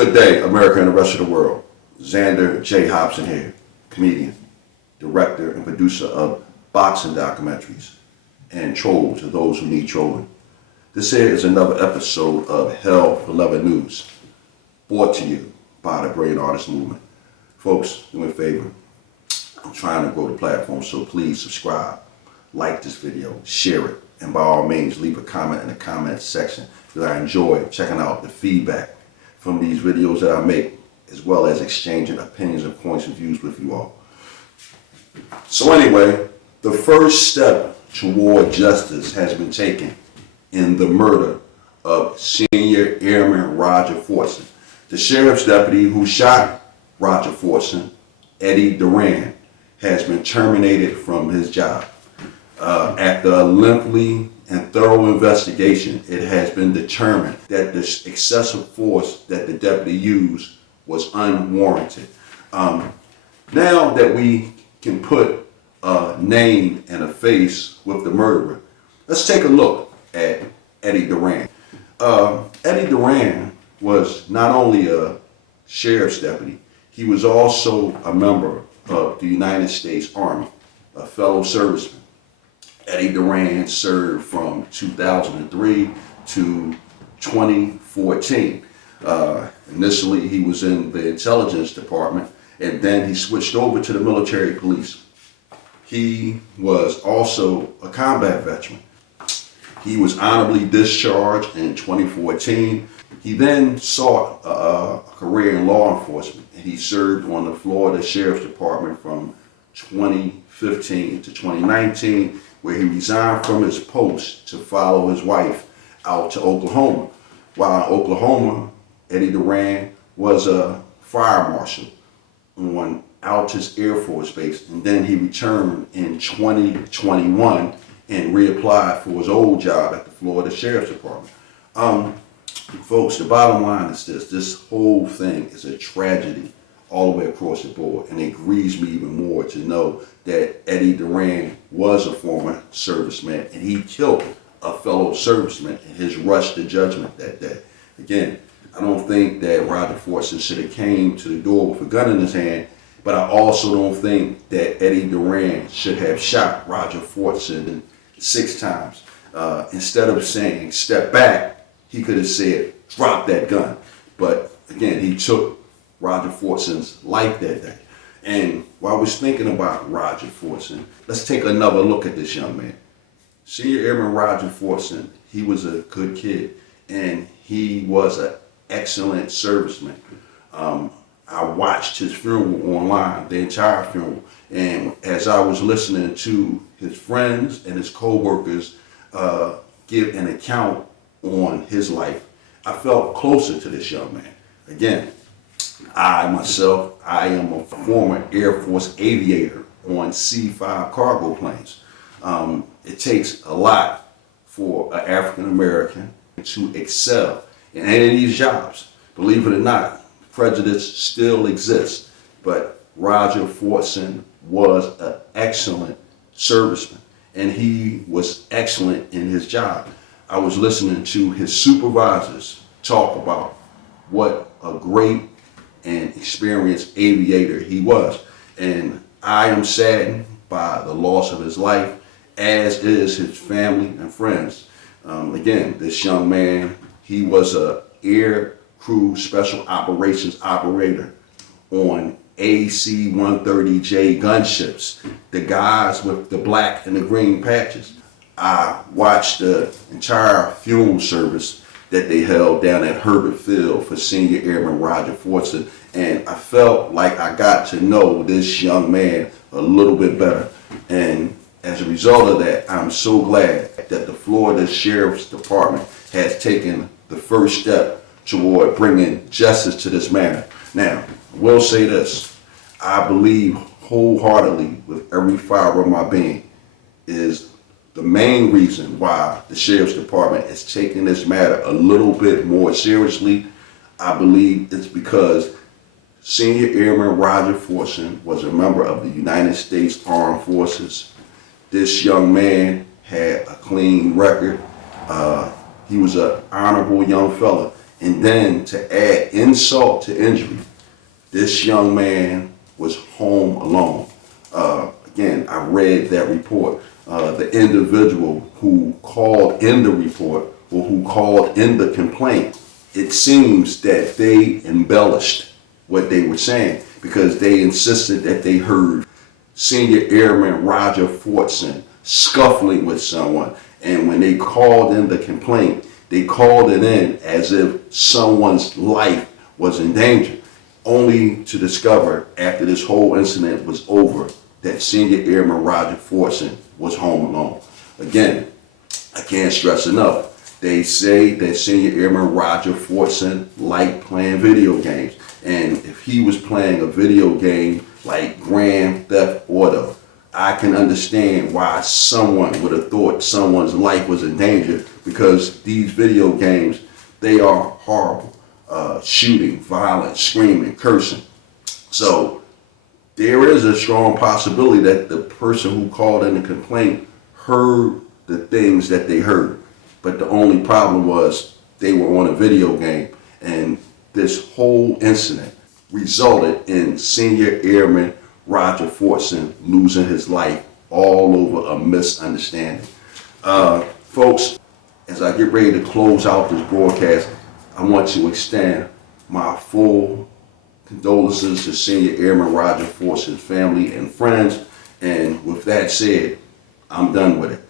Good day, America and the rest of the world. Xander J. Hobson here, comedian, director, and producer of boxing documentaries and trolls to those who need trolling. This here is another episode of Hell for Leather News, brought to you by the Brilliant Artist Movement. Folks, do me a favor. I'm trying to grow the platform, so please subscribe, like this video, share it, and by all means, leave a comment in the comment section because I enjoy checking out the feedback from these videos that I make, as well as exchanging opinions and points of views with you all. So anyway, the first step toward justice has been taken in the murder of Senior Airman Roger Fortson. The sheriff's deputy who shot Roger Fortson, Eddie Duran, has been terminated from his job. After a lengthy and thorough investigation, it has been determined that the excessive force that the deputy used was unwarranted. Now that we can put a name and a face with the murderer, let's take a look at Eddie Duran. Eddie Duran was not only a sheriff's deputy, he was also a member of the United States Army, a fellow serviceman. Eddie Duran served from 2003 to 2014. Initially, he was in the intelligence department, and then he switched over to the military police. He was also a combat veteran. He was honorably discharged in 2014. He then sought a career in law enforcement, and he served on the Florida Sheriff's Department from 2015 to 2019, where he resigned from his post to follow his wife out to Oklahoma. While in Oklahoma, Eddie Duran was a fire marshal on Altus Air Force Base, and then he returned in 2021 and reapplied for his old job at the Florida Sheriff's Department. Folks, the bottom line is this whole thing is a tragedy all the way across the board, and it grieves me even more to know that Eddie Duran was a former serviceman and he killed a fellow serviceman in his rush to judgment that day. Again, I don't think that Roger Fortson should have came to the door with a gun in his hand, but I also don't think that Eddie Duran should have shot Roger Fortson 6 times. Instead of saying step back, he could have said drop that gun. But again, he took Roger Fortson's life that day. And while I was thinking about Roger Fortson, let's take another look at this young man. Senior Airman Roger Fortson, he was a good kid, and he was an excellent serviceman. I watched his funeral online, the entire funeral, and as I was listening to his friends and his co-workers give an account on his life, I felt closer to this young man. Again, I am a former Air Force aviator on C-5 cargo planes. It takes a lot for an African American to excel in any of these jobs. Believe it or not, prejudice still exists, but Roger Fortson was an excellent serviceman, and he was excellent in his job. I was listening to his supervisors talk about what a great and experienced aviator he was, and I am saddened by the loss of his life, as is his family and friends. Again, this young man, he was a air crew special operations operator on AC-130J gunships, the guys with the black and the green patches. I watched the entire funeral service that they held down at Herbert Field for Senior Airman Roger Fortson, and I felt like I got to know this young man a little bit better. And as a result of that, I'm so glad that the Florida Sheriff's Department has taken the first step toward bringing justice to this matter. Now, I will say this, I believe wholeheartedly with every fiber of my being is the main reason why the Sheriff's Department is taking this matter a little bit more seriously. I believe it's because Senior Airman Roger Fortson was a member of the United States Armed Forces. This young man had a clean record. He was an honorable young fella, And then to add insult to injury, this young man was home alone. Again, I read that report. The individual who called in the report or who called in the complaint, it seems that they embellished what they were saying because they insisted that they heard Senior Airman Roger Fortson scuffling with someone. And when they called in the complaint, they called it in as if someone's life was in danger, only to discover after this whole incident was over that Senior Airman Roger Fortson was home alone. Again, I can't stress enough. They say that Senior Airman Roger Fortson liked playing video games. And if he was playing a video game like Grand Theft Auto, I can understand why someone would have thought someone's life was in danger, because these video games, they are horrible. Shooting, violence, screaming, cursing. So there is a strong possibility that the person who called in the complaint heard the things that they heard. But the only problem was they were on a video game, and this whole incident resulted in Senior Airman Roger Fortson losing his life all over a misunderstanding. Folks, as I get ready to close out this broadcast, I want to extend my full condolences to Senior Airman Roger Fortson's family and friends. And with that said, I'm done with it.